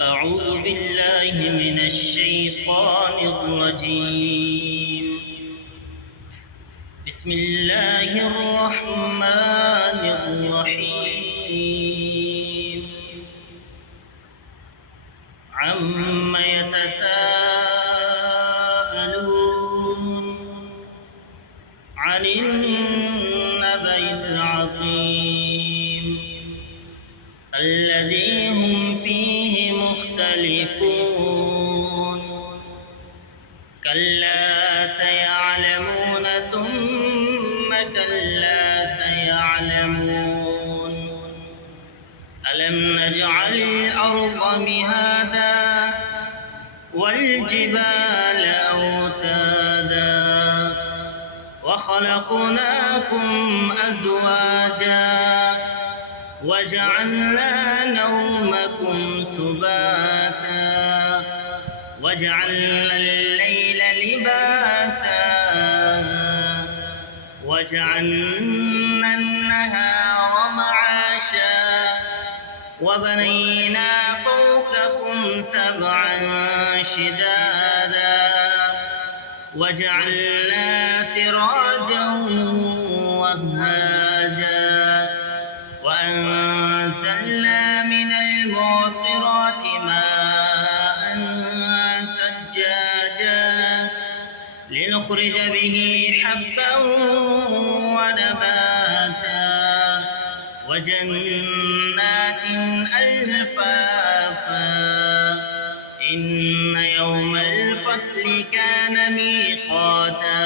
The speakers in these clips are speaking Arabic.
أعوذ بالله من الشيطان الرجيم. بسم الله الرحمن الرحيم. عما يتساءلون عن النبأ العظيم الذي هم فيه مختلفون. كلا سيعلمون ثم كلا سيعلمون. ألم نجعل الأرض مهادا والجبال أوتادا وخلقناكم أزواجا وجعلنا نومكم سباتا وجعلنا الليل لباسا وجعلنا النهار معاشا وبنينا فوقكم سبعا شدادا وجعلنا سراجا وهاجا وأنزلنا من المعصرات ماء ثجاجا لنخرج به حبا ونباتا وجنات ألفافا. إن يوم الفصل كان ميقاتا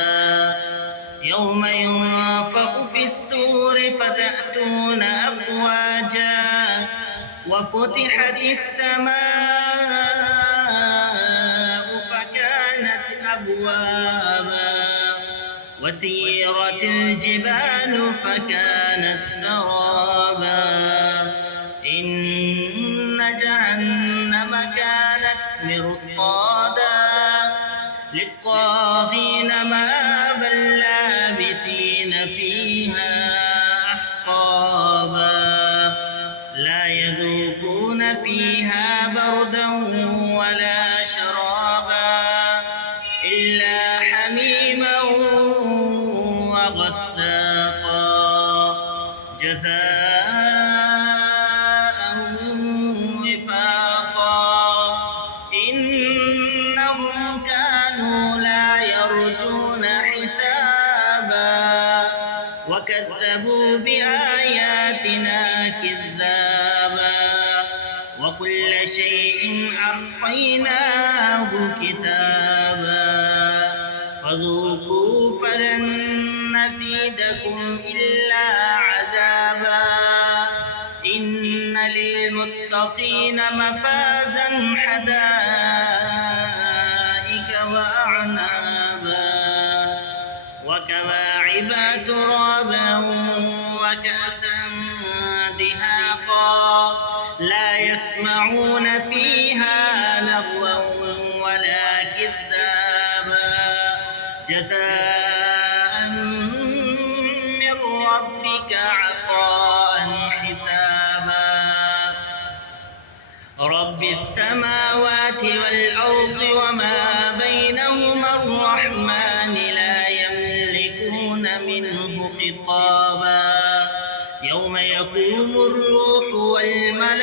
يوم ينفخ في الصور فتأتون أفواجا وفتحت السماء فكانت أبوابا وسيرت الجبال فكانت سرابا. إن جهنم كانت مرصادا للطاغين مآبا لابثين فيها أحقابا لا يذوقون فيها بردا ولا شرابا إلا حميما وغساقا جزاء وفاقا. إنهم كانوا لا يرجون حسابا وكذبوا بآياتنا كذابا وكل شيء أحصيناه كتابا فذوقوا فلن نزيدكم إلا عذابا. إن للمتقين مفازا حدائق وأعنابا وكواعب ترابا وكأسا دهاقا لا يسمعون فيها لغوا ولا كذابا جزاء من ربك عطاء حسابا. رب السماوات والأرض وما بينهما الرحمن لا يملكون منه خطابا. يوم يقوم الروح والملائكة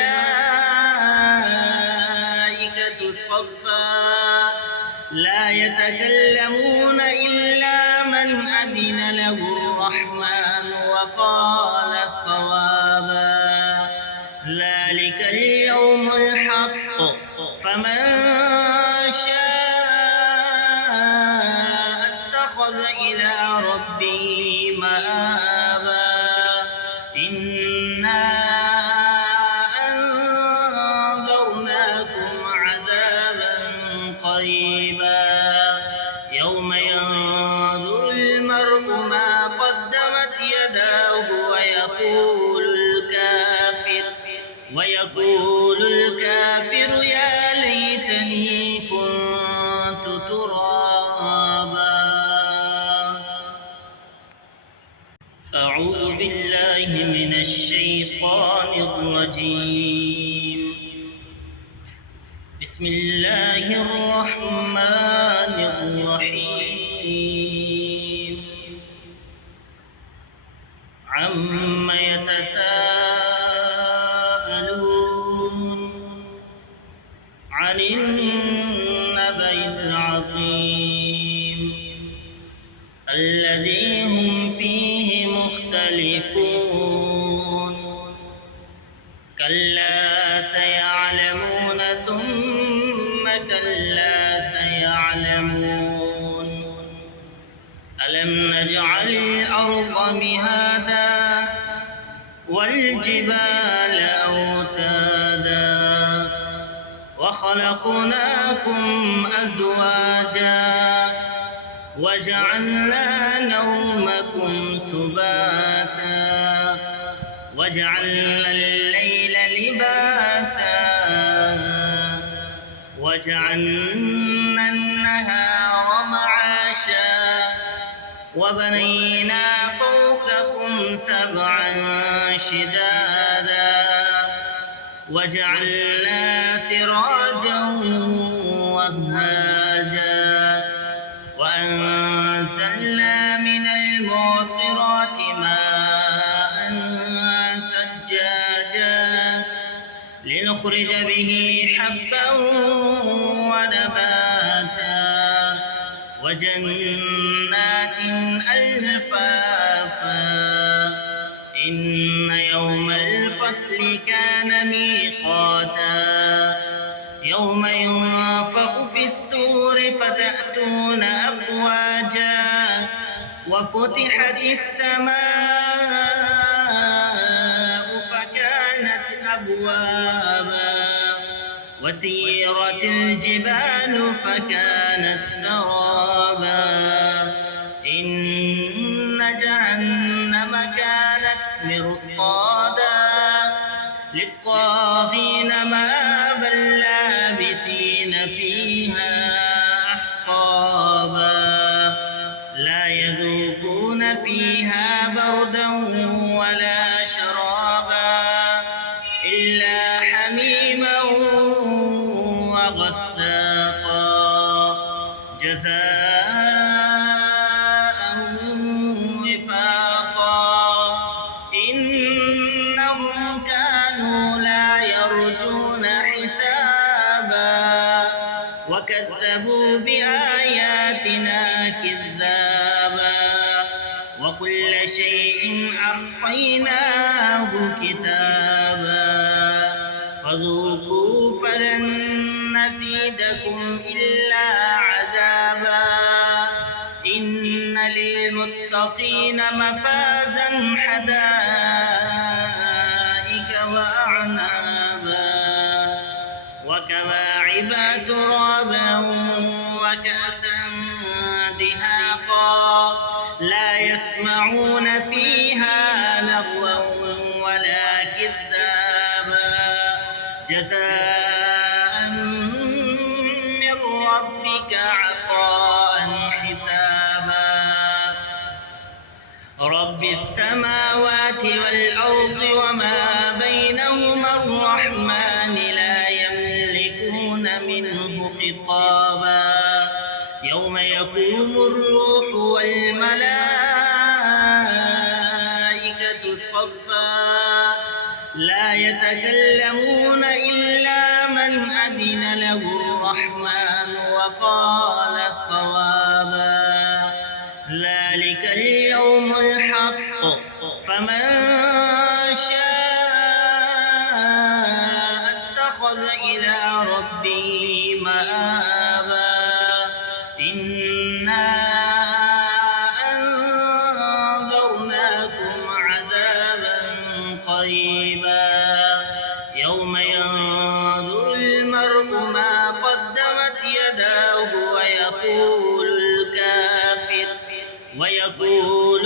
صفا لا يتكلمون إلا من أذن له الرحمن وقال صوابا. ذلك اليوم الحق فمن شاء اتخذ إلى ربه مآبا. إنا أنذرناكم عذابا قريبا يوم ينظر المرء ما قدمت يداه ويقول الكافر يا ليتني كنت ترابا. أعوذ بالله من الشيطان الرجيم. بسم الله الرحمن الرحيم عما يتساءلون عن النبأ العظيم الذي هم فيه مختلفون كلا سيعلمون ثم كلا سيعلمون ألم نجعل الأرض مهادا والجبال أوتادا وخلقناكم أزواجا وجعلنا نومكم سباتا وجعلنا الليل لباسا وجعلنا النهار معاشا وبنينا فوقكم سبعا شدادا وجعلنا سراجا وهاجا وأنزلنا من المعصرات ماء ثجاجا لنخرج به حبا ونباتا وجنات ألفافا إن يوم الفصل كان ميقاتا يوم ينفخ في الصور فتأتون أفواجا وفتحت السماء فكانت أبوابا وسيرت الجبال فكانت سرابا إن جهنم كانت مرصادا للطاغين مآبا لابثين فيها أحقابا لا يذوقون فيها بردا ولا شرابا إلا حميما وغساقا جزاء وفاقا إنهم كانوا لا يرجون حسابا وكذبوا بآياتنا كذابا وكل شيء أحصيناه كتابا فذوقوا فلن نزيدكم إلا عذابا إن للمتقين مفازا حدائق وأعنابا وكواعب ترابا وكأسا دهاقا لا يسمعون فيها لغوا ولا كذابا جزاء من ربك عطاء حسابا رب السماوات والأرض وما بينهما الرحمن لا يملكون منه خطابا يوم يقوم الروح والملائكة صفا لا يتكلمون إلا من أذن له الرحمن وقال صوابا ذلك اليوم الحق فمن شاء اتخذ إلى ربه مآبا إنا أنذرناكم عذابا قريبا يوم ينظر المرء ما قدمت يداه ويقول